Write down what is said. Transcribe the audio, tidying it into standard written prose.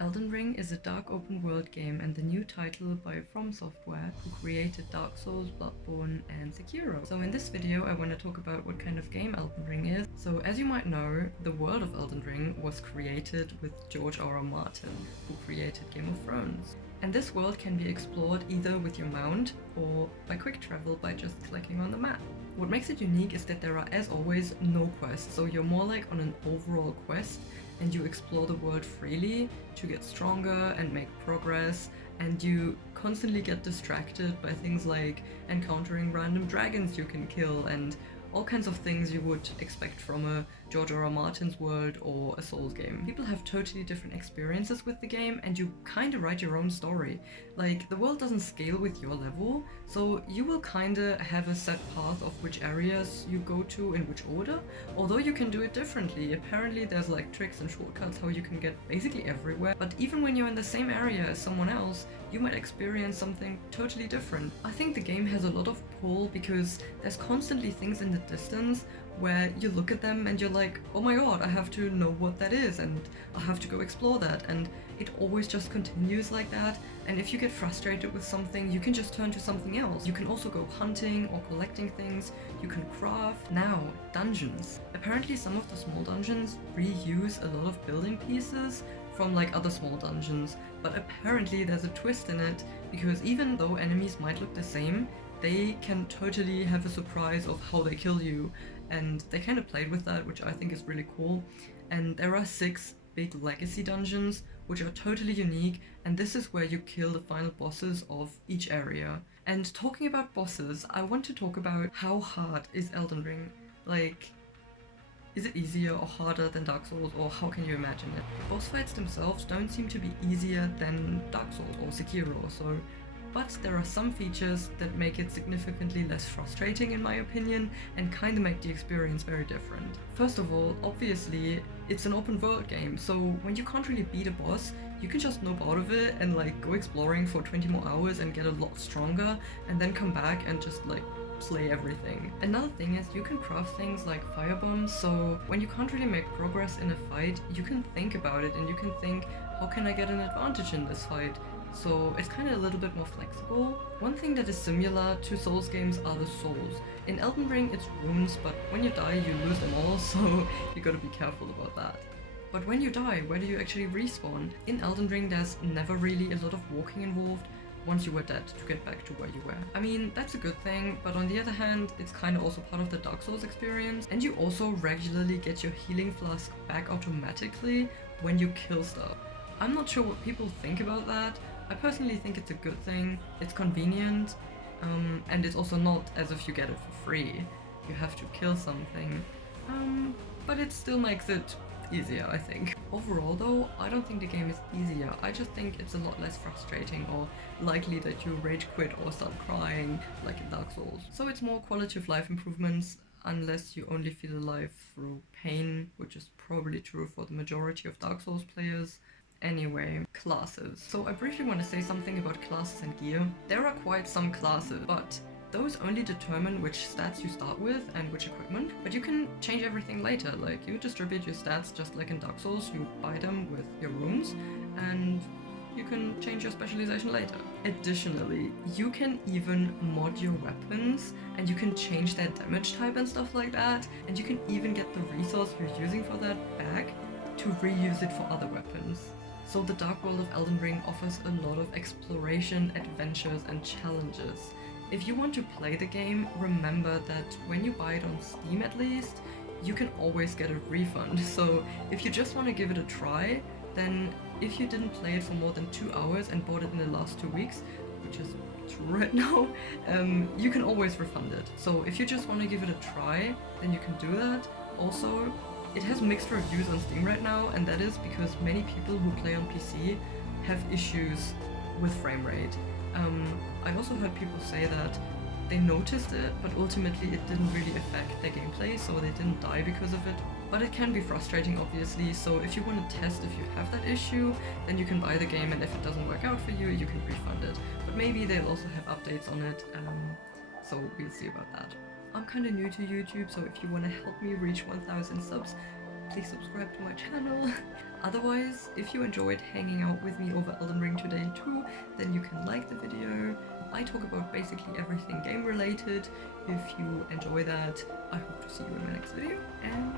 Elden Ring is a dark open world game and the new title by FromSoftware, who created Dark Souls, Bloodborne and Sekiro. So in this video I want to talk about what kind of game Elden Ring is. So as you might know, the world of Elden Ring was created with George R.R. Martin, who created Game of Thrones. And this world can be explored either with your mount or by quick travel by just clicking on the map. What makes it unique is that there are, as always, no quests, so you're more like on an overall quest and you explore the world freely to get stronger and make progress, and you constantly get distracted by things like encountering random dragons you can kill and all kinds of things you would expect from a George R.R. Martin's world or a Souls game. People have totally different experiences with the game and you kinda write your own story. Like, the world doesn't scale with your level, so you will kinda have a set path of which areas you go to in which order, although you can do it differently. Apparently there's like tricks and shortcuts how you can get basically everywhere, but even when you're in the same area as someone else, you might experience something totally different. I think the game has a lot of pull because there's constantly things in the distance where you look at them and you're like, oh my god, I have to know what that is and I have to go explore that, and it always just continues like that. And if you get frustrated with something, you can just turn to something else. You can also go hunting or collecting things, you can craft. Now, dungeons. Apparently some of the small dungeons reuse a lot of building pieces from like other small dungeons, but apparently there's a twist in it, because even though enemies might look the same, they can totally have a surprise of how they kill you, and they kind of played with that, which I think is really cool. And there are 6 big legacy dungeons which are totally unique, and this is where you kill the final bosses of each area. And talking about bosses, I want to talk about how hard is Elden Ring. Like, is it easier or harder than Dark Souls, or how can you imagine it? The boss fights themselves don't seem to be easier than Dark Souls or Sekiro, but there are some features that make it significantly less frustrating in my opinion, and kinda make the experience very different. First of all, obviously, it's an open world game, so when you can't really beat a boss, you can just nope out of it and like go exploring for 20 more hours and get a lot stronger, and then come back and just like slay everything. Another thing is you can craft things like fire bombs, so when you can't really make progress in a fight, you can think about it and you can think, how can I get an advantage in this fight? So it's kind of a little bit more flexible. One thing that is similar to Souls games are the souls. In Elden Ring it's runes, but when you die you lose them all, so you gotta be careful about that. But when you die, where do you actually respawn? In Elden Ring there's never really a lot of walking involved once you were dead to get back to where you were. I mean, that's a good thing, but on the other hand, it's kind of also part of the Dark Souls experience, and you also regularly get your healing flask back automatically when you kill stuff. I'm not sure what people think about that. I personally think it's a good thing, it's convenient, and it's also not as if you get it for free. You have to kill something, but it still makes it easier, I think. Overall though, I don't think the game is easier, I just think it's a lot less frustrating or likely that you rage quit or start crying like in Dark Souls. So it's more quality of life improvements, unless you only feel alive through pain, which is probably true for the majority of Dark Souls players. Anyway, classes. So I briefly want to say something about classes and gear. There are quite some classes, but those only determine which stats you start with and which equipment, but you can change everything later. Like, you distribute your stats just like in Dark Souls, you buy them with your runes, and you can change your specialization later. Additionally, you can even mod your weapons, and you can change their damage type and stuff like that, and you can even get the resource you're using for that back to reuse it for other weapons. So the Dark World of Elden Ring offers a lot of exploration, adventures and challenges. If you want to play the game, remember that when you buy it on Steam at least, you can always get a refund. So if you just want to give it a try, then if you didn't play it for more than 2 hours and bought it in the last 2 weeks, which is true right now, you can always refund it. So if you just want to give it a try, then you can do that. Also, it has mixed reviews on Steam right now, and that is because many people who play on PC have issues with frame rate. I also heard people say that they noticed it, but ultimately it didn't really affect their gameplay, so they didn't die because of it. But it can be frustrating, obviously, so if you want to test if you have that issue, then you can buy the game, and if it doesn't work out for you, you can refund it. But maybe they'll also have updates on it, so we'll see about that. I'm kinda new to YouTube, so if you wanna help me reach 1000 subs, please subscribe to my channel. Otherwise, if you enjoyed hanging out with me over Elden Ring today too, then you can like the video. I talk about basically everything game related. If you enjoy that, I hope to see you in my next video, and